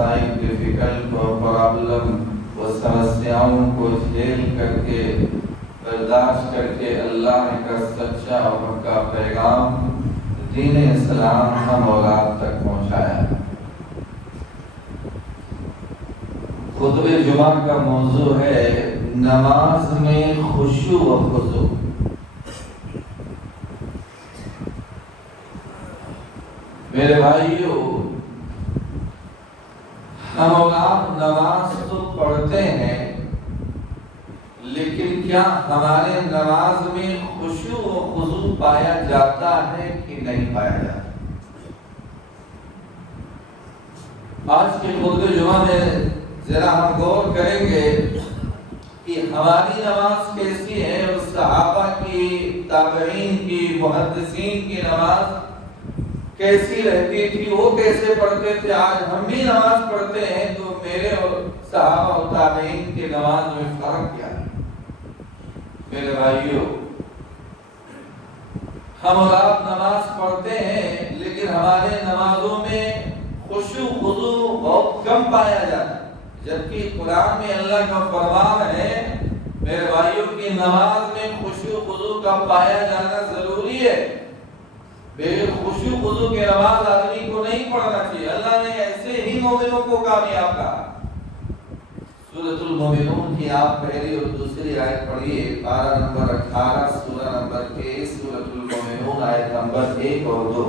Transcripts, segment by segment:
مسائل ڈیفیکلٹ اور پرابلم و سمسیاؤں کو جھیل کر کے برداشت کر کے اللہ کا سچا اور حق کا پیغام دین اسلام ہم اولاد تک پہنچایا۔ خطبہ جمعہ کا موضوع ہے نماز میں خشوع و خضوع۔ میرے بھائیو، ہم اولاد نماز تو پڑھتے ہیں، لیکن کیا ہمارے نماز میں خشوع و خضوع پایا جاتا ہے کہ نہیں پایا جاتا؟ آج کے خطبہ جمعہ میں ذرا ہم غور کریں گے کہ ہماری نماز کیسی ہے اور صحابہ کی، تابعین کی، محدثین کی نماز کیسی رہتی تھی، وہ کیسے پڑھتے تھے۔ آج ہم بھی نماز پڑھتے ہیں تو میرے اور صحابہ و تابعین کی نماز میں فرق کیا ہے؟ میرے بھائیو، ہم اولاد نماز پڑھتے ہیں لیکن ہمارے نمازوں میں خشوع خضوع بہت کم پایا جاتا ہے، جبکہ قرآن میں اللہ کا فرمان ہے میرے بھائیوں کی نماز میں خشوع خضوع کا پایا جانا ضروری ہے۔ بغیر خشوع خضوع کے نماز آدمی کو نہیں پڑھنا چاہیے۔ اللہ نے ایسے ہی مومنوں کو کامیاب کہا۔ سورۃ المومنون کی آپ پہلی اور دوسری آیت پڑھیے، پارہ نمبر 18، سورہ نمبر 23، سورۃ المومنون آیت نمبر 1 اور 2۔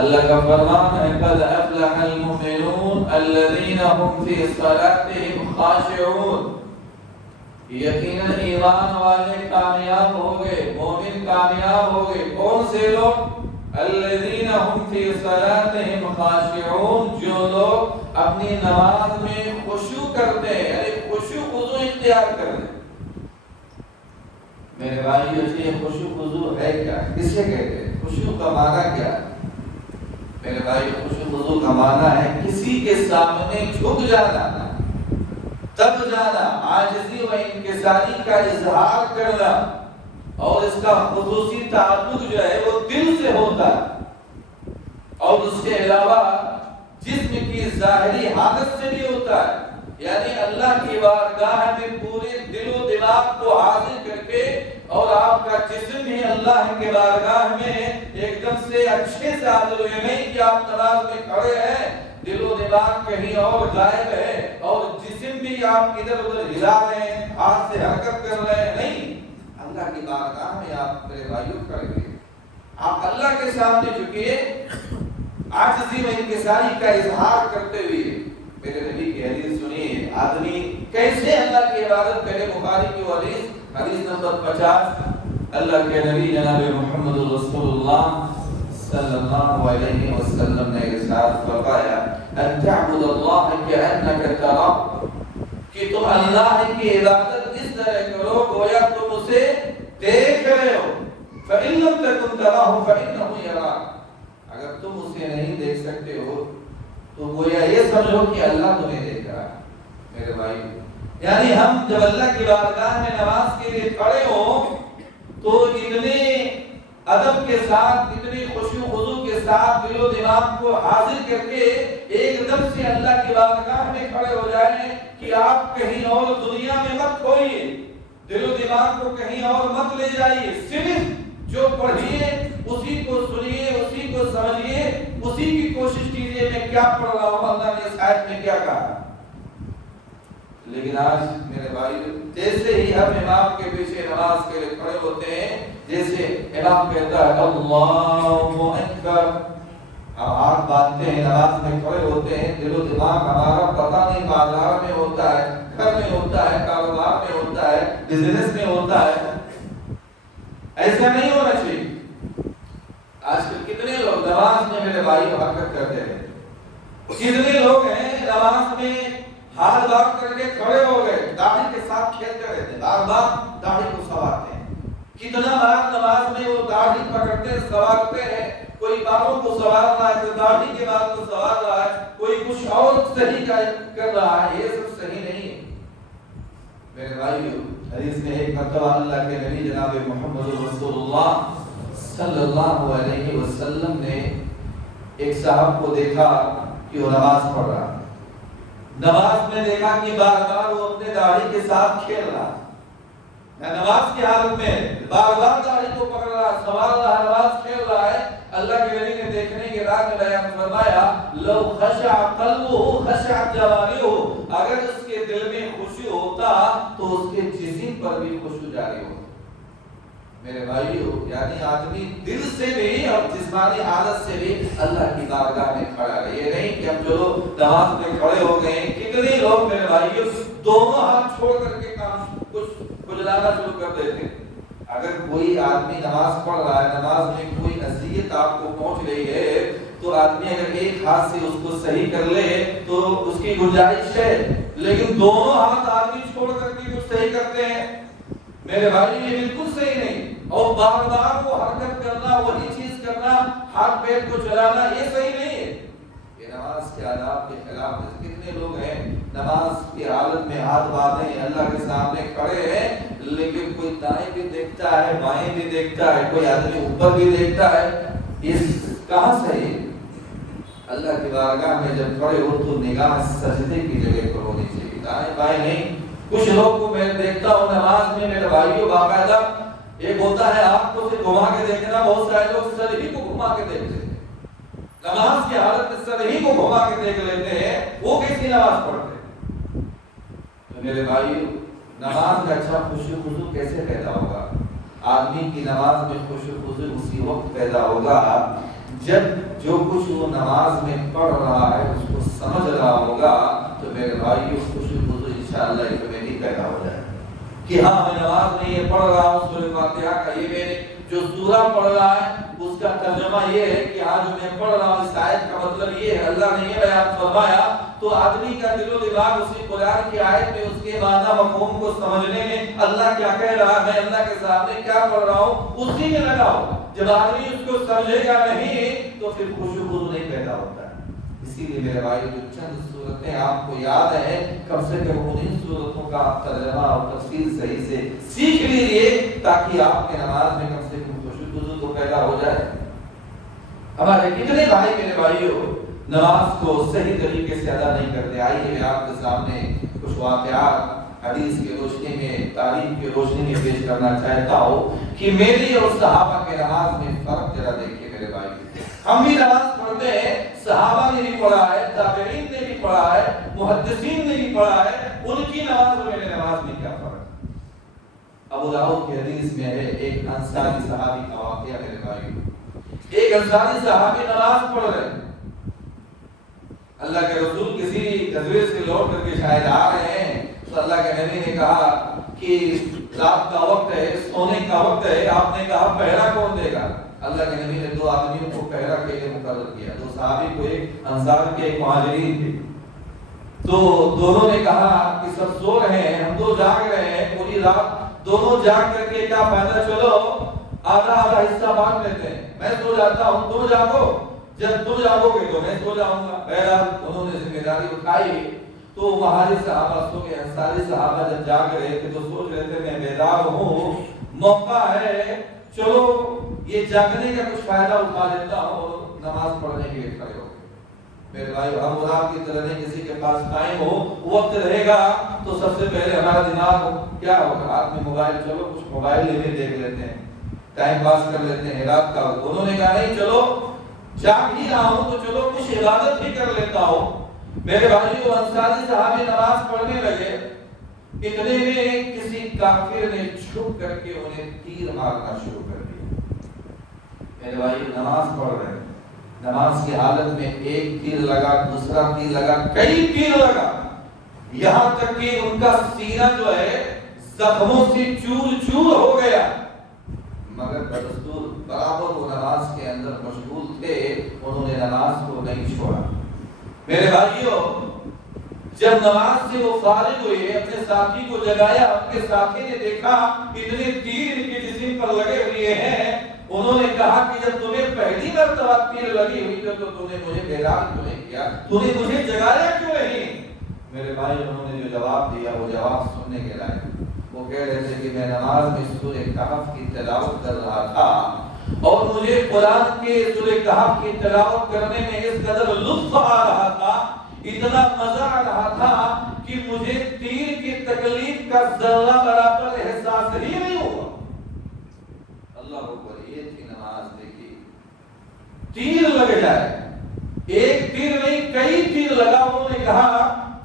اللہ کا فرمان ہے قد افلح المؤمنون الذین هم فی صلاتهم خاشعون۔ یقیناً ایمان والے کامیاب ہو گئے، مومن کامیاب ہو گئے۔ کون سے لوگ؟ الذین هم فی صلاتهم خاشعون، جو لوگ اپنی نماز میں خشوع کرتے ہیں، یعنی خشوع خضوع اختیار کرتے ہیں۔ میرے بھائیو، یہ خشوع خضوع ہے کیا؟ کسے کہتے ہیں؟ خشوع کا معنی کیا ہے؟ میرے بھائی، خشوع خضوع کا معنی ہے کسی کے سامنے جھک جانا، تب جانا، عاجزی و انکساری کا اظہار کرنا، اور اس کا خصوصی تعلق جو ہے وہ دل سے ہوتا ہے، اور اس کے علاوہ جسم کی ظاہری حالت سے بھی ہوتا ہے، یعنی اللہ کی بارگاہ میں پورے دل و دماغ کو حاضر کر کے، اور آپ کا جسم بھی اللہ کے بارگاہ میں ایک دم سے اچھے سے حاضر ہوئے، نہیں کہ آپ نماز میں کھڑے ہیں، دل و دماغ کہیں اور غائب ہے، اور جسم بھی آپ ادھر ادھر ہلا رہے ہیں، ہاتھ سے حرکت کر رہے ہیں۔ نہیں، اللہ کی بارگاہ میں آپ میرے بھائیوں کھڑے ہوئے، آپ اللہ کے سامنے جھکیے، عاجزی و انکساری کا اظہار کرتے ہوئے۔ میرے نبی کی حدیث سنیے، آدمی کیسے اللہ کی عبادت کرے۔ بخاری کی حدیث نمبر 50، اللہ کے نبی جناب محمد رسول اللہ صلی اللہ علیہ وسلم نے ارشاد فرمایا، ان تعبد اللہ کأنک تراہ، کہ تم اللہ کی عبادت اس طرح کرو گویا تم اسے دیکھ رہے ہو۔ فإن لم تكن تراہ فإنه یراک، اگر تم اسے نہیں دیکھ سکتے ہو تو گویا یہ سمجھو کہ اللہ تمہیں دیکھ رہا ہے۔ میرے بھائی، یعنی ہم جب اللہ کی بارگاہ میں نماز کے لیے کھڑے ہوں تو اتنے ادب کے ساتھ، اتنی خشوع خضوع کے ساتھ دل و دماغ کو حاضر کر کے ایک دم سے اللہ کی بارگاہ میں کھڑے ہو جائیں کہ آپ کہیں اور دنیا میں مت کھوئیے، دل و دماغ کو کہیں اور مت لے جائیے، صرف جو پڑھیے اسی کو سنیے، اسی کو سمجھیے، اسی کی کوشش کیجیے میں کیا پڑھ رہا ہوں، اللہ نے اس آیت میں کیا کہا۔ لیکن آج میرے بھائی، جیسے ہی ہم امام کے پیچھے نماز کے لیے کھڑے ہوتے ہیں، جیسے امام کہتا ہے اللہ اکبر، ہم ہاتھ باندھتے ہیں، نماز میں کھڑے ہوتے ہیں، دل و دماغ ہمارا پتہ نہیں بازار میں ہوتا ہے، گھر میں ہوتا ہے، کاروبار میں ہوتا ہے، بزنس میں ہوتا ہے۔ ایسا نہیں ہونا چاہیے۔ آج کل کتنے لوگ نماز میں میرے بھائی حرکت کرتے ہیں، کتنے لوگ ہیں نماز میں ہاتھ باندھ کر کے کھڑے ہو گئے، داڑھی کے ساتھ کھیلتے رہتے، بار بار داڑھی کو سنوارتے ہیں۔ کتنا بار نماز میں وہ داڑھی پکڑتے سنوارتے ہیں، کوئی بالوں کو سنوار رہا ہے، کوئی داڑھی کے بال کو سنوار رہا ہے، کوئی کچھ اور صحیح کر رہا ہے، یہ سب صحیح نہیں ہے۔ میرے بھائیو، حدیث میں ایک مرتبہ اللہ کے نبی جناب محمد رسول اللہ صلی اللہ علیہ وسلم نے ایک صاحب کو دیکھا کہ وہ نماز پڑھ رہا، نماز میں دیکھا کہ بار بار وہ اپنے داڑھی کے ساتھ کھیل رہا، نماز کی حالت میں بار بار داڑھی کو پکڑ رہا، سوال رہا، نماز کھیل رہا ہے۔ اللہ کے نبی نے دیکھنے کے بعد بیان فرمایا لو خشع قلبه خشعت جوارحه، اگر اس کے دل میں خشوع ہوتا تو اس کے جسم پر بھی خشوع جاری ہوتا۔ میرے بھائیو، یعنی آدمی دل سے بھی اور جسمانی حالت سے بھی اللہ کی بارگاہ میں کھڑا رہے، یہ نہیں کہ ہم جو نماز میں کھڑے ہو گئے ہیں۔ کتنے لوگ میرے بھائیو دونوں ہاتھ چھوڑ کر کے کام کچھ کھجلانا شروع کر دیتے۔ اگر کوئی آدمی نماز پڑھ رہا ہے، نماز میں کوئی اذیت آپ کو پہنچ رہی ہے، تو آدمی اگر ایک ہاتھ سے اس کو صحیح کر لے تو اس کی گنجائش ہے، لیکن دونوں ہاتھ آدمی چھوڑ کر کے کچھ صحیح کرتے ہیں، میرے بھائی یہ بالکل صحیح نہیں۔ اور بار بار وہ حرکت کرنا، وہی چیز کرنا، ہاتھ پیر کو چلانا، یہ صحیح نہیں ہے۔ یہ نماز کے آداب کے خلاف ہے۔ کتنے لوگ ہیں نماز کی حالت میں ہاتھ باندھے اللہ کے سامنے کھڑے ہیں، لیکن کوئی دائیں بھی دیکھتا ہے، بائیں بھی دیکھتا ہے، کوئی آدمی اوپر بھی دیکھتا ہے، اس کہاں صحیح؟ اللہ کی بارگاہ میں جب کھڑے ہو تو نگاہ سجدے کی جگہ پر ہونی چاہیے، دائیں بائیں نہیں۔ کچھ لوگ کو میں دیکھتا ہوں نماز میں میرے بھائیوں باقاعدہ ایک ہوتا ہے آپ کو سے گھما کے دیکھنا، بہت سارے لوگ سر ہی کو گھما کے دیکھتے ہیں، نماز کی حالت میں سر ہی کو گھما کے دیکھ لیتے ہیں، وہ کیسی نماز پڑھتے ہیں؟ تو میرے بھائیوں نماز کا اچھا خشوع خضوع کیسے پیدا ہوگا؟ آدمی کی نماز میں خشوع خضوع اسی وقت پیدا ہوگا جب جو کچھ وہ نماز میں پڑھ رہا ہے اس کو سمجھ رہا ہوگا، تو میرے بھائیوں خشوع خضوع انشاءاللہ اس میں بھی پیدا ہو جائے کہ ہاں میں نماز میں یہ پڑھ رہا ہوں، سورہ فاتحہ کا یہ میں جو سورہ پڑھ رہا ہے اس کا ترجمہ یہ ہے کہ ہاں جو میں پڑھ رہا ہوں اس آیت کا مطلب یہ ہے، اللہ نے یہ بیان فرمایا، تو آدمی کا دل و دماغ اسی قرآن کی آیت میں اس کے معنی مفہوم کو سمجھنے میں اللہ کیا کہہ رہا ہے، میں اللہ کے سامنے کیا پڑھ رہا ہوں اسی میں لگا ہو۔ جب آدمی اس کو سمجھے گا نہیں تو پھر خشوع خضوع نہیں پیدا ہوتا ہے۔ اسی لیے میرے بھائی جو چند صورتیں آپ کو یاد ہیں، کم سے کم ان صورتوں کا آپ ترجمہ اور تفسیر صحیح سے سیکھ لیجیے تاکہ آپ کے نماز میں کم سے کم خشوع خضوع تو پیدا ہو جائے۔ ہمارے کتنے بھائی میرے بھائیوں نماز کو صحیح طریقے سے ادا نہیں کرتے۔ آئیے میں آپ کے سامنے کچھ واقعات حدیث کی روشنی میں، تاریخ کی روشنی میں پیش کرنا چاہتا ہوں کہ میری اور صحابہ کے نماز میں فرق ذرا دیکھیے میرے بھائی۔ ہم بھی نماز پڑھتے ہیں، صحابہ نے بھی پڑھا ہے، تابعین نے بھی پڑھا ہے، محدثین نے بھی پڑھا ہے، ان کی نماز اور میرے نماز میں کیا فرق ہے؟ ابو داؤد کی حدیث میں ہے ایک انصاری صحابی کا واقعہ میرے بھائی۔ ایک انصاری صحابی نماز پڑھ رہے ہیں، اللہ کے رسول کسی غزوے سے لوٹ کر کے شاید آ رہے ہیں، تو اللہ کے نبی نے کہا کہ رات کا وقت ہے، سونے کا وقت ہے، آپ نے کہا پہرا کون دے گا؟ اللہ کے نبی نے دو آدمیوں کو پہرا کے لیے مقرر کیا، دو صحابی کو، ایک انصار کے ایک مہاجرین تھے۔ تو دونوں نے کہا کہ سب سو رہے ہیں، ہم دو جاگ رہے ہیں، پوری رات دونوں جاگ کر کے کیا فائدہ، چلو آدھا آدھا حصہ بانٹ لیتے ہیں، میں سو جاتا ہوں تم جاگو، جب تم جاگو گے تو میں سو جاؤں گا۔ بہرحال انہوں نے ذمہ داری اٹھائی، تو مہاجر صحابہ سو گئے، انصاری صحابہ جب جاگ رہے تھے تو سوچ رہے تھے میں بیدار ہوں، موقع ہے، چلو یہ جاگنے کا کچھ فائدہ اٹھا لیتا ہوں اور نماز پڑھنے کے لیے کھڑے ہو گئے۔ میرے بھائی ہم اور آپ کی طرح نہیں، کسی کے پاس ٹائم ہو، وقت رہے گا تو سب سے پہلے ہمارا دماغ کیا ہوگا، ہاتھ میں موبائل، چلو کچھ موبائل لے کے دیکھ لیتے ہیں، ٹائم پاس کر لیتے ہیں رات کا۔ انہوں نے کہا نہیں، چلو جاگ ہی رہا ہوں تو چلو کچھ عبادت بھی کر لیتا ہوں۔ میرے بھائیو انصاری صحابی نماز پڑھنے لگے، اتنے میں کسی کافر نے چھپ کر کے انہیں تیر مارنا شروع کر دیا۔ میرے بھائی نماز پڑھ رہے ہیں، نماز کی حالت میں ایک تیر لگا، دوسرا تیر لگا، کئی تیر لگا، یہاں تک کہ ان کا سینہ جو ہے زخموں سے چور چور ہو گیا، مگر بدستور برابر وہ نماز کے اندر مشغول تھے، انہوں نے نماز کو نہیں چھوڑا۔ میرے بھائیوں جب نماز سے وہ فارغ ہوئے، اپنے ساتھی کو جگایا، ان کے ساتھی نے دیکھا اتنے تیر ان کے جسم پر لگے ہوئے ہیں، انہوں نے کہا کہ جب تمہیں پہلی مرتبہ تیر لگی ہوئی تو تم نے مجھے بیدار کیوں نہیں کیا، تم نے مجھے جگایا کیوں نہیں؟ میرے بھائی انہوں نے جو جواب دیا وہ جواب سننے کے لائق۔ وہ کہہ رہے تھے کہ میں نماز میں سورہ کہف کی تلاوت کر رہا تھا اور مجھے قرآن کے سورہ کہف کی تلاوت کرنے میں اس قدر لطف آ رہا تھا، اتنا مزہ آ رہا تھا کہ مجھے تیر کی تکلیف کا ذرہ برابر احساس ہی نہیں ہوا۔ اللہ اکبر، یہ تھی نماز۔ دیکھیے تیر لگ جائے، ایک تیر نہیں کئی تیر لگا، انہوں نے کہا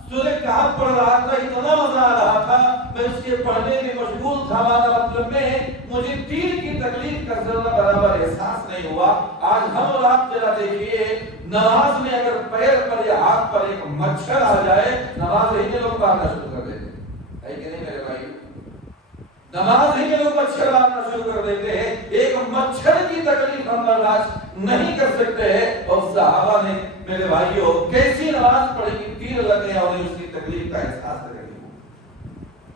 سورہ کہف پڑھ رہا تھا، اتنا مزہ آ رہا تھا، میں اس کے پڑھنے میں مشغول تھا، ہمارا مطلب میں مجھے تیر کی تکلیف کا ذرہ برابر احساس نہیں ہوا۔ آج ہم اور آپ ذرا دیکھیے، نماز میں اگر پیر پر یا ہاتھ پر ایک مچھر آ جائے، نماز ہی میں لوگ مارنا شروع کر دیتے ہیں، ہے کہ نہیں میرے بھائی؟ نماز ہی میں لوگ مچھر مارنا شروع کر دیتے ہیں۔ ایک مچھر کی تکلیف ہم برداشت نہیں کر سکتے ہیں، اور صحابہ نے میرے بھائیوں کیسی نماز پڑھی کہ تیر لگ گیا اور اس کی تکلیف کا احساس نہیں ہوا۔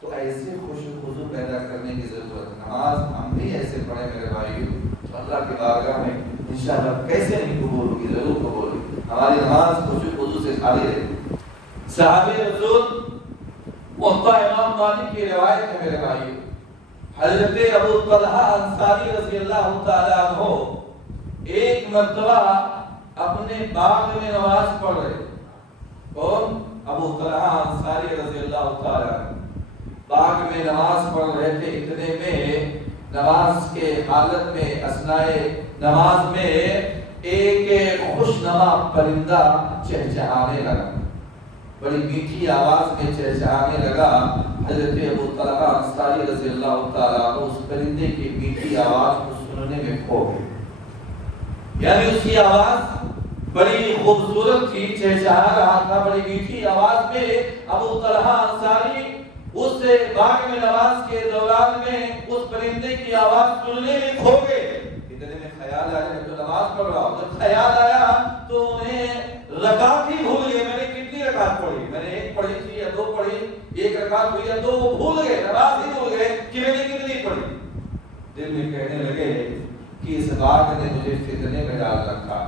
تو ایسے خشوع و خضوع پیدا کرنے کی ضرورت ہے۔ نماز ہم بھی ایسے پڑھیں میرے بھائیوں، اللہ کی بارگاہ میں انشاءاللہ کیسے نہیں قبول ہوگی، ضرور قبول ہوگی۔ ہماری نماز خشوع و خضوع سے خالی رہے۔ صحابہ رسول موطا امام مالک کی روایت ہے میرے بھائیوں، حضرت ابو طلحہ انصاری رضی اللہ تعالی عنہ ایک مرتبہ اپنے باغ میں نماز پڑھ رہے۔ کون؟ ابو طلحہ انصاری رضی اللہ تعالی عنہ باغ میں نماز پڑھ رہے تھے۔ اتنے میں نماز کے حالت میں اثناء نماز میں ایک خوشنما پرندہ چہچہانے لگا، بڑی میٹھی آواز میں چہچہانے لگا۔ حضرت ابو طلحہ انصاری رضی اللہ تعالیٰ عنہ اس پرندے کی میٹھی آواز کو سننے میں کھو گئے، یعنی اس کی آواز بڑی خوبصورت تھی، چہچہا رہا تھا بڑی میٹھی آواز میں۔ ابو طلحہ انصاری اس باغ میں نماز کے دوران میں اس پرندے کی آواز سننے میں کھو گئے۔ اتنے میں خیال آیا، میں تو نماز پڑھ رہا ہوں، جب خیال آیا تو انہیں رکعت ہی بھول گئے، میں نے کتنی رکعت پڑھی، میں نے ایک پڑھی تھی یا دو پڑھی، ایک رکعت ہوئی یا دو، وہ بھول گئے، نماز ہی بھول گئے کہ میں نے کتنی پڑھی۔ دل میں کہنے لگے کہ اس باغ نے مجھے فتنے میں ڈال رکھا،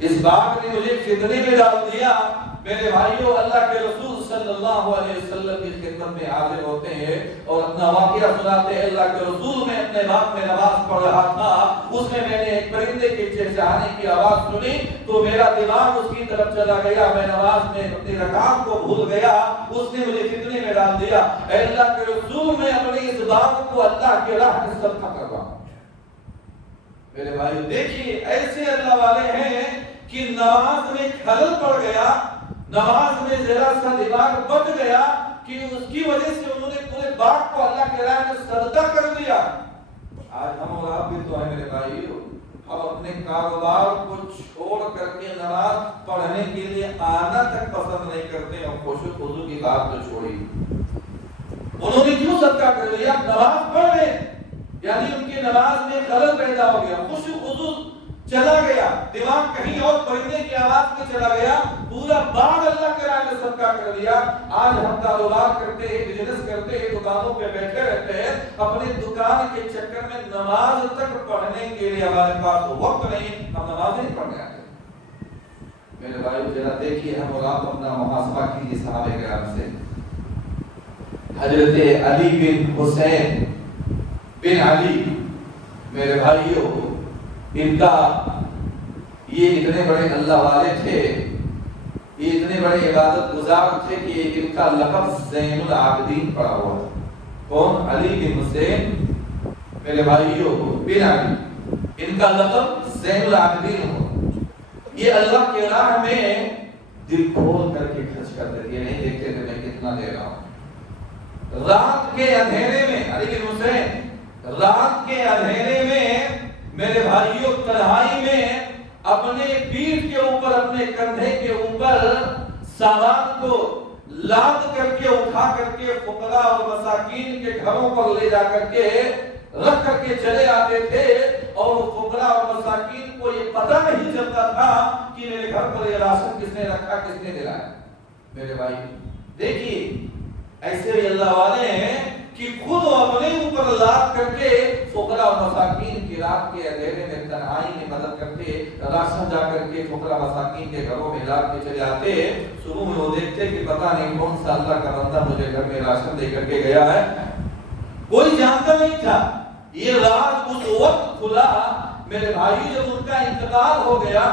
اس باغ نے مجھے فتنے میں ڈال دیا۔ میرے بھائیوں، اللہ کے رسول صلی اللہ علیہ وسلم کی خدمت میں حاضر ہوتے ہیں اور اپنا واقعہ سناتے ہیں۔ اللہ کے رسول میں اپنے باغ میں نماز پڑھ رہا تھا، اس میں میں نے ایک پرندے کے چہچہانے کی آواز سنی تو میرا دماغ اس کی طرف چلا گیا، میں نماز میں اپنی رکعت کو بھول گیا، اس نے مجھے فتنے میں ڈال دیا۔ اے اللہ کے رسول، میں اپنی اس باغ کو اللہ کے راہ میں صدقہ کر رہا ہوں۔ میرے بھائیو دیکھیے، ایسے اللہ والے ہیں کہ نماز میں خلل پڑ گیا، نماز میں ذرا سا دماغ بٹ گیا کہ اس کی وجہ سے انہوں نے پورے باغ کو اللہ کے راہ میں صدقہ کر دیا۔ آج ہم اور آپ بھی تو ہیں میرے بھائیو، ہم اپنے کاروبار کو چھوڑ کر کے نماز پڑھنے کے لیے آنا تک پسند نہیں کرتے، اور خشوع و خضوع کی بات تو چھوڑی۔ انہوں نے کیوں صدقہ کر دیا؟ نماز پڑھ رہے، یعنی ان کی نماز میں خلل پیدا ہو گیا، خشوع و خضوع چلا گیا، دماغ کہیں اور پرندے کی آواز میں چلا گیا، پورا باغ اللہ کے راہ میں صدقہ کر دیا۔ آج ہم کاروبار کرتے ہیں، بزنس کرتے ہیں، دکانوں پہ بیٹھے رہتے ہیں، اپنے دکان کے چکر میں نماز تک پڑھنے کے لیے ہمارے پاس وقت نہیں، ہم نماز نہیں پڑھنے آتے۔ میرے بھائیو ذرا دیکھیے، ہم اور آپ اپنا محاسبہ کیجیے صحابہ کرام سے۔ حضرت علی بن حسین بن علی، میرے بھائیو ان کا یہ اتنے بڑے اللہ والے تھے، یہ اتنے بڑے عبادت گزار تھے کہ ان کا لقب زین العابدین پڑا ہوا تھا۔ کون؟ علی بن حسین میرے بھائیو بن علی، ان کا لقب زین العابدین ہوا۔ یہ اللہ کے راہ میں دل کھول کر کے خرچ کرتے تھے، یہ نہیں دیکھتے تھے میں کتنا دے رہا ہوں۔ رات کے اندھیرے میں علی بن حسین رات کے اندھیرے میں میرے بھائیوں تنہائی میں اپنے پیٹھ کے اوپر، اپنے کندھے کے اوپر سامان کو لاد کر کے اٹھا کر کے فقراء اور مساکین کے گھروں پر لے جا کر کے رکھ کر کے چلے آتے تھے، اور فقراء اور مساکین کو یہ پتہ نہیں چلتا تھا کہ میرے گھر پر یہ راشن کس نے رکھا، کس نے دلایا۔ میرے بھائی دیکھیے، ایسے بھی اللہ والے ہیں کہ خود اپنے اوپر لاد کر کے فقراء اور مساکین کی رات کے اندھیرے میں تنہائی میں مدد کرتے، راشن جا کر کے فقراء مساکین کے گھروں میں لا کے چلے آتے۔ صبح میں وہ دیکھتے کہ پتہ نہیں کون سا اللہ کا بندہ مجھے گھر میں راشن دے کر کے گیا ہے، کوئی جانتا نہیں تھا۔ یہ راز اس وقت کھلا میرے بھائی جب ان کا انتقال ہو گیا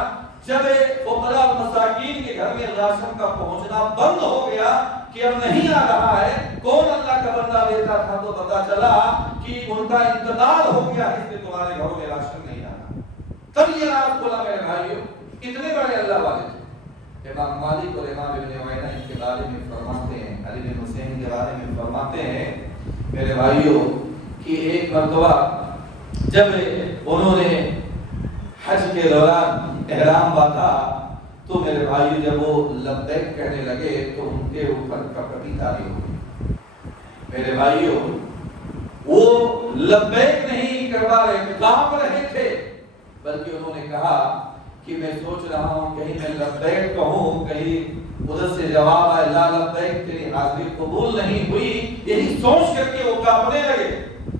جب فقراء اور مساکین کے گھر میں راشن کا پہنچنا بند ہو گیا کہ اب نہیں آ رہا ہے، کون اللہ کا بندہ لیتا تھا تو پتا چلا کہ ان کا انتقال ہو گیا ہے، اس لیے تمہارے گھروں میں راشن نہیں آ رہا۔ تب یہ راز کھولا میرے بھائیوں، اتنے بڑے اللہ والے تھے۔ امام مالک اور امام ابن عیینہ ان کے بارے میں فرماتے ہیں، علی بن حسین کے بارے میں فرماتے ہیں میرے بھائیوں کہ ایک مرتبہ جب انہوں نے حج کے دوران احرام باندھا تو میرے بھائیو جب وہ لبیک کہنے لگے تو ان کے اوپر کپڑی تاری ہو گئی۔ میرے بھائیو وہ لبیک نہیں کروا رہے، کانپ رہے تھے، بلکہ انہوں نے کہا کہ میں سوچ رہا ہوں کہیں میں لبیک کہوں، کہیں ادھر سے جواب آئے لا لبیک، تیری حاضری قبول نہیں ہوئی، یہی سوچ کر کے وہ کانپنے لگے۔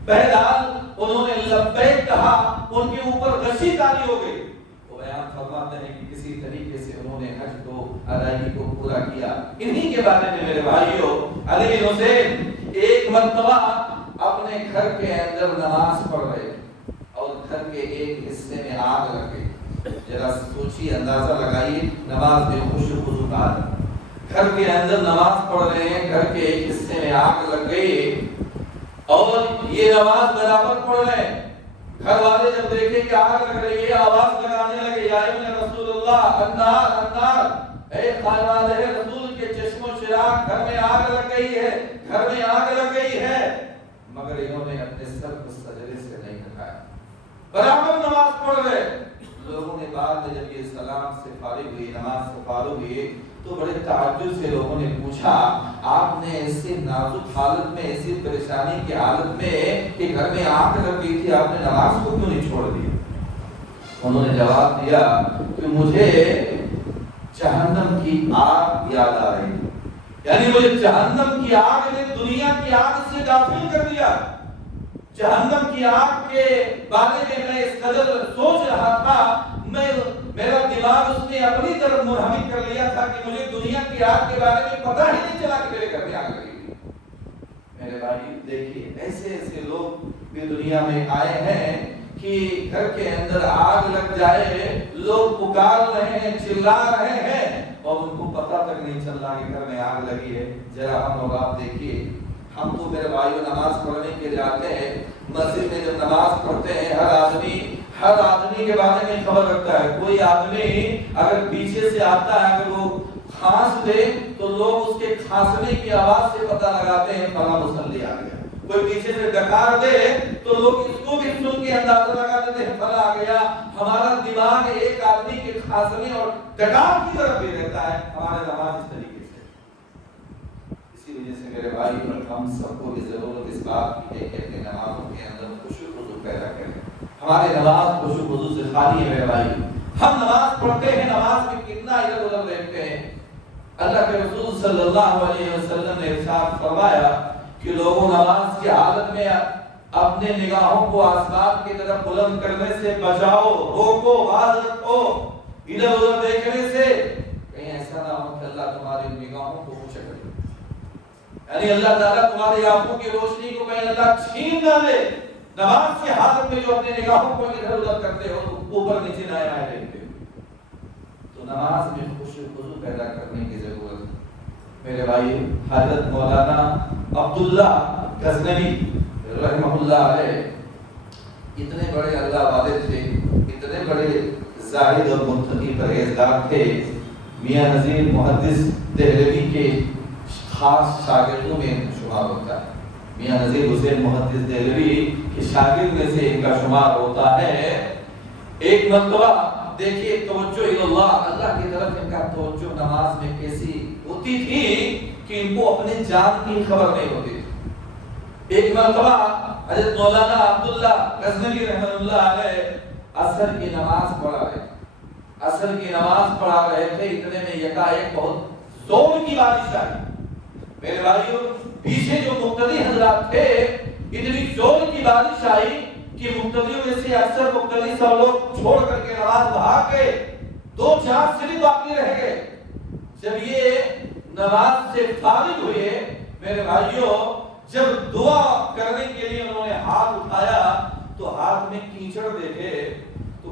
بہرحال انہوں نے لبیک کہا، ان کے اوپر غشی تاری ہو گئی۔ وہ بیان فرماتے ہیں کہ کسی طریقے سے انہوں نے حج کو ادائیگی کو پورا کیا۔ انہی کے بارے میں میرے بھائیوں علی بن حسین ایک مرتبہ اپنے گھر کے اندر نماز پڑھ رہے اور گھر کے ایک حصے میں آگ لگ گئی۔ ذرا سوچیے، اندازہ لگائیے نماز میں خشوع و خضوع کا، گھر کے اندر نماز پڑھ رہے ہیں، گھر کے ایک حصے میں آگ لگ گئی اور یہ نماز برابر پڑھ رہے ہیں۔ گھر والے جب دیکھے کہ آگ لگ رہی ہے آواز لگانے لگے، یا ابن رسول اللہ النار النار، اے خانواد رسول کے چشم و چراغ، گھر میں آگ لگ گئی ہے، گھر میں آگ لگ گئی ہے، مگر انہوں نے اپنے سر کو سجدے سے نہیں اٹھایا، برابر نماز پڑھ رہے۔ لوگوں نے بعد میں جب یہ سلام سے فارغ ہوئی، نماز سے فارغ ہوئی تو بڑے تعجب سے لوگوں نے پوچھا آپ نے ایسی نازک حالت میں، ایسی پریشانی کی حالت میں کہ گھر میں آگ لگ گئی تھی، آپ نے نماز کو کیوں نہیں چھوڑ دی؟ انہوں نے جواب دیا کہ مجھے جہنم کی آگ یاد آ رہی، یعنی مجھے جہنم کی آگ نے دنیا کی آگ سے غافل کر دیا۔ جہنم کی آگ کے بارے میں اس قدر سوچ رہا تھا، میرا دماغ اس نے اپنی طرف منہمک کر لیا تھا کہ مجھے دنیا کی آگ کے بارے میں پتہ ہی نہیں چلا کہ میرے گھر میں آگ لگی تھی۔ میرے بھائی دیکھیے، ایسے ایسے لوگ بھی دنیا میں آئے ہیں کہ گھر کے اندر آگ لگ جائے، لوگ پکار رہے ہیں، چلا رہے ہیں اور ان کو پتہ تک نہیں چل رہا کہ گھر میں آگ لگی ہے۔ ذرا ہم لوگ آپ دیکھیے، ہم تو میرے بھائیوں نماز پڑھنے کے لیے آتے ہیں، مسجد میں جب نماز پڑھتے ہیں ہر آدمی کے بارے میں خبر رکھتا ہے۔ کوئی آدمی اگر پیچھے سے آتا ہے، اگر وہ کھانس دے تو لوگ اس کے کھانسنے کی آواز سے پتہ لگاتے ہیں فلاں مصلی آ گیا۔ کوئی پیچھے سے ڈکار دے تو لوگ اس کو بھی سن کے اندازہ لگا دیتے ہیں فلاں آ گیا۔ ہمارا دماغ ایک آدمی کے کھانسنے اور ڈکار کی طرف بھی رہتا ہے، ہمارے نماز اس طریقے سے۔ اسی وجہ سے میرے بھائی ہم سب کو بھی ضرورت اس بات کی ہے کہ اپنے نمازوں کے اندر خشوع و خضوع پیدا کریں۔ ہمارے نماز خشوع و خضوع سے خالی ہے میرے بھائی۔ ہم نماز پڑھتے ہیں، نماز میں کتنا ادھر ادھر دیکھتے ہیں۔ اللہ کے رسول صلی اللہ علیہ وسلم نے ارشاد فرمایا کہ لوگوں نماز کی حالت میں اپنے نگاہوں کو آسمان کی طرف بلند کرنے سے بچاؤ، روکو، باز رکھو ادھر ادھر دیکھنے سے، کہیں ایسا نہ ہو کہ اللہ تمہاری نگاہوں کو اونچا کر دے، یعنی اللہ تعالیٰ تمہاری آنکھوں کی روشنی کو کہیں اللہ چھین نہ لے۔ نماز کی حالت میں جو اپنے نگاہوں کو ادھر ادھر کرتے ہو، اوپر نیچے دائیں بائیں دیکھتے ہو، تو نماز میں خشوع و خضوع پیدا کرنے کی ضرورت ہے میرے بھائی۔ حضرت مولانا عبداللہ غزنوی رحمہ اللہ علیہ اتنے بڑے اللہ والے تھے، اتنے بڑے زاہد اور متقی پرہیزگار تھے، میاں نذیر محدث دہلوی کے خاص شاگردوں میں شمار ہوتا ہے۔ میاں نذیر حسین محدث دہلوی کے شاگرد میں سے ان کا شمار ہوتا ہے۔ ایک مرتبہ دیکھیے توجہ اللہ، اللہ کی طرف ان کا توجہ نماز میں کیسی ہوتی تھی کہ ان کو اپنے جان کی خبر نہیں ہوتی تھی۔ ایک مرتبہ حضرت مولانا عبداللہ غزنوی رحمہ اللہ علیہ عصر کی نماز پڑھا رہے تھے، اتنے میں یکایک بہت زور کی بارش آئی۔ میرے بھائیوں پیچھے جو مقتدی حضرات تھے، اتنی زور کی بارش آئی کہ مقتدیوں میں سے اکثر مقتدی سب لوگ چھوڑ کر کے نماز بھاگ گئے، 2-4 صرف باقی رہ گئے۔ جب یہ نماز سے فارغ ہوئے میرے بھائیوں، جب دعا کرنے کے لیے انہوں نے ہاتھ اٹھایا تو ہاتھ میں کیچڑ دیکھے، تو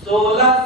16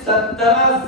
17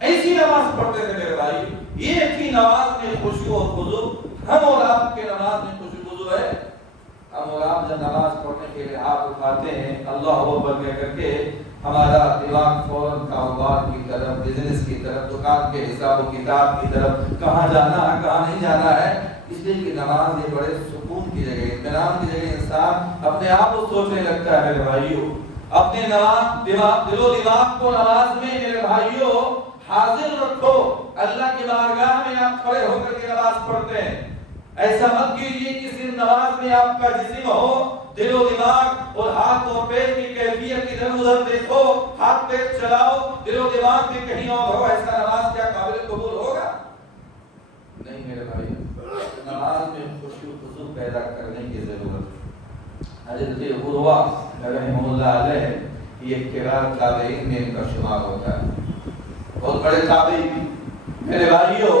ایسی نماز پڑھتے تھے میرے بھائی. یہ تھی نماز میں خشوع اور خضوع. ہم اور آپ کے نماز میں خشوع خضوع ہے؟ ہم اور آپ جب نماز پڑھنے کے لیے ہاتھ اٹھاتے ہیں اللہ اکبر کر کے ہمارا دماغ فوراً کاروبار کی طرف, بزنس کی طرف, دکان کے حساب و کتاب کی طرف, کہاں جانا ہے کہاں نہیں جانا ہے. اس لیے کہ نماز یہ بڑے سکون کی جگہ, اطمینان کی جگہ. انسان اپنے آپ کو سوچنے لگتا ہے میرے بھائیوں. اپنے دل و دماغ کو نماز میں میرے بھائیوں حاضر رکھو. اللہ کی بارگاہ میں آپ کھڑے ہو کر کے نماز پڑھتے ہیں. ایسا مت کیجیے کہ صرف نماز میں آپ کا جسم ہو, دل و دماغ اور ہاتھ اور پیر کی کیفیت ادھر ادھر دیکھو, ہاتھ پیر چلاؤ, دل و دماغ بھی کہیں اور ہو. ایسا نماز کیا قابل قبول ہوگا؟ نہیں میرے بھائی. نماز میں خشوع خضوع پیدا کرنے کی ضرورت ہے. حضرت عروہ رحمہ اللہ علیہ یہ کبار تابعین میں ان کا شمار ہوتا ہے, بہت بڑے تابعی. میرے بھائیوں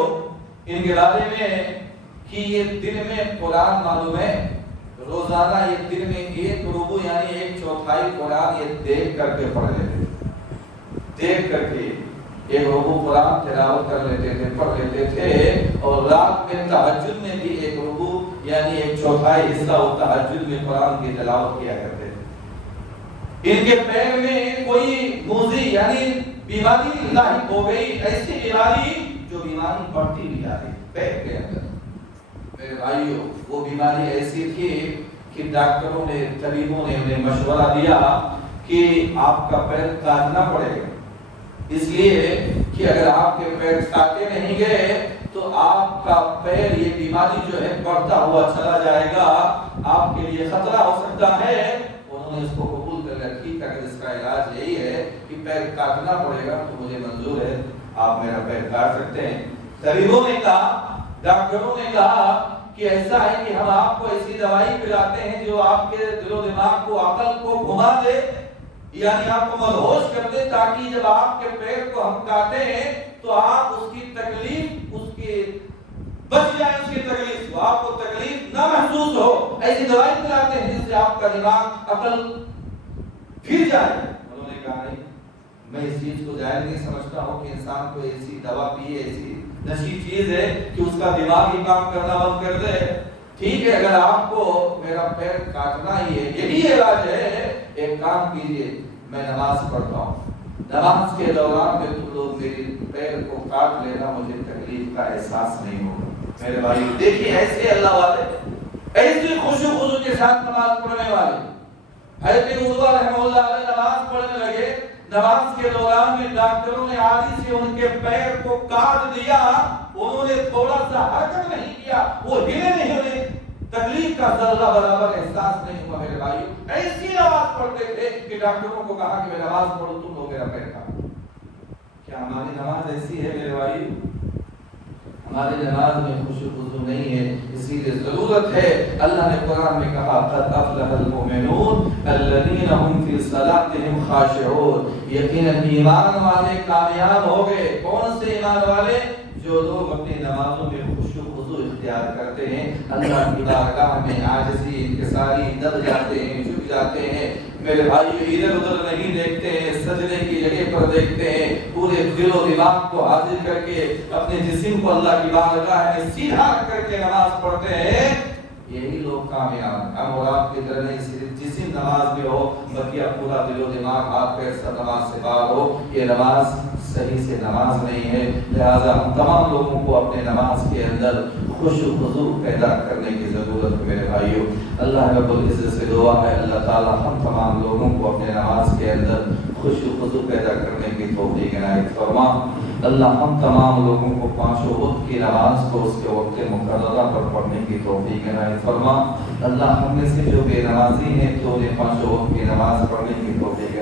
ان کے بارے میں کہ یہ دن میں قرآن معلوم ہے, روزانہ یہ دن میں ایک ربع یعنی ایک چوتھائی قرآن یہ دیکھ کر کے پڑھ لیتے, دیکھ کر کے ایک ربع قرآن تلاوت کر لیتے تھے, پڑھ لیتے تھے. اور رات میں تہجد میں بھی ایک ربع یعنی ایک چوتھائی حصہ وہ تہجد میں قرآن کی تلاوت کیا کرتے تھے. ان کے پیر میں کوئی موذی یعنی بیماری لاحق ہو گئی, ایسی بیماری جو بیماری بڑھتی بھی جا رہی پیر کے اندر. میرے بھائیوں وہ بیماری ایسی تھی کہ ڈاکٹروں نے, طبیبوں نے انہیں مشورہ دیا کہ آپ کا پیر کاٹنا پڑے گا, اس لیے کہ اگر آپ کے پیر کاٹے نہیں گئے تو آپ کا پیر یہ بیماری جو ہے بڑھتا ہوا چلا جائے گا, آپ کے لیے خطرہ ہو سکتا ہے. انہوں نے اس کو قبول کر لیا, ٹھیک ہے اگر اس کا علاج یہی ہے کہ پیر کاٹنا پڑے گا تو مجھے منظور ہے, آپ میرا پیر کاٹ سکتے ہیں. طبیبوں نے کہا, ڈاکٹروں نے کہا کہ ایسا ہے کہ ہم آپ کو ایسی دوائی پلاتے ہیں جو آپ کے دل و دماغ کو, عقل کو گھما دے, یعنی آپ کو مدہوش کر دے, تاکہ جب آپ کے پیر کو ہم کاٹیں تو آپ اس کی تکلیف, اس کی بچ جائیں, اس کی تکلیف, تو آپ کو تکلیف نہ محسوس ہو. ایسی دوائی پلاتے ہیں جس سے آپ کا دماغ, عقل پھر جائے. انہوں نے کہا نہیں, میں اس چیز کو جائز نہیں سمجھتا ہوں کہ انسان کو ایسی دوا پیے, ایسی نشی چیز ہے کہ اس کا دماغ ہی کام کرنا بند کر دے. ٹھیک ہے اگر آپ کو میرا پیر کاٹنا ہی ہے, یہی علاج ہے, ایک کام کیجئے, میں نماز پڑھتا ہوں, نماز کے دوران میں تم لوگ میری پیر کو کاٹ لینا, مجھے تکلیف کا احساس نہیں ہوگا. میرے بھائی دیکھیے ایسے اللہ والے, ایسی خشوع خضوع کے ساتھ نماز پڑھنے والے. حضرت عروہ رحمہ اللہ علیہ نماز پڑھنے لگے, نماز کے دوران میں ڈاکٹروں نے آدھی سے ان کے پیر کو کاٹ دیا, انہوں نے تھوڑا سا حرکت نہیں کیا, وہ ہلے نہیں, انہیں تکلیف کا ذرہ برابر احساس نہیں ہوا. میرے بھائی ایسی نماز پڑھتے تھے کہ ڈاکٹروں کو کہا کہ میں نماز پڑھوں, تم لوگ میرا پیر کاٹو. کیا ہماری نماز ایسی ہے میرے بھائی؟ ہماری نماز میں خشوع خضوع نہیں ہے, اسی لیے ضرورت ہے. اللہ نے قرآن میں کہا قد افلح المؤمنون الذین هم فی صلاتهم خاشعون, یقیناً ایمان والے کامیاب ہو گئے. کون سے ایمان والے؟ جو لوگ اپنی نمازوں میں خشوع خضوع اختیار کرتے ہیں, اللہ کی بارگاہ میں عاجزی, انکساری, دب جاتے ہیں, جھک جاتے ہیں. میرے بھائی ادھر ادھر نہیں دیکھتے ہیں, سجدے کی جگہ پر دیکھتے ہیں, پورے دل و دماغ کو حاضر کر کے اپنے جسم کو اللہ کی بارگاہ میں سیدھا کر کے نماز پڑھتے ہیں, یہی لوگ کامیاب. ہم اور آپ کی طرح نہیں صرف جسم نماز میں ہو, بلکہ پورا دل و دماغ, ہاتھ پیر سب نماز سے باہر ہو, یہ نماز صحیح سے نماز نہیں ہے. لہذا ہم تمام لوگوں کو اپنے نماز کے اندر خشوع خضوع پیدا کرنے کی ضرورت ہے. میرے بھائیوں اللہ رب العزت سے دعا ہے اللہ تعالی ہم تمام لوگوں کو اپنے نماز کے اندر خشوع خضوع پیدا کرنے کی توفیق عنایت فرما. اللہ ہم تمام لوگوں کو پانچوں وقت کی نماز کو اس کے وقت مقررہ پر پڑھنے کی توفیق عنایت فرما. اللہ ہم میں سے جو بے نمازی ہیں تو انہیں پانچوں وقت کی نماز پڑھنے کی توفیق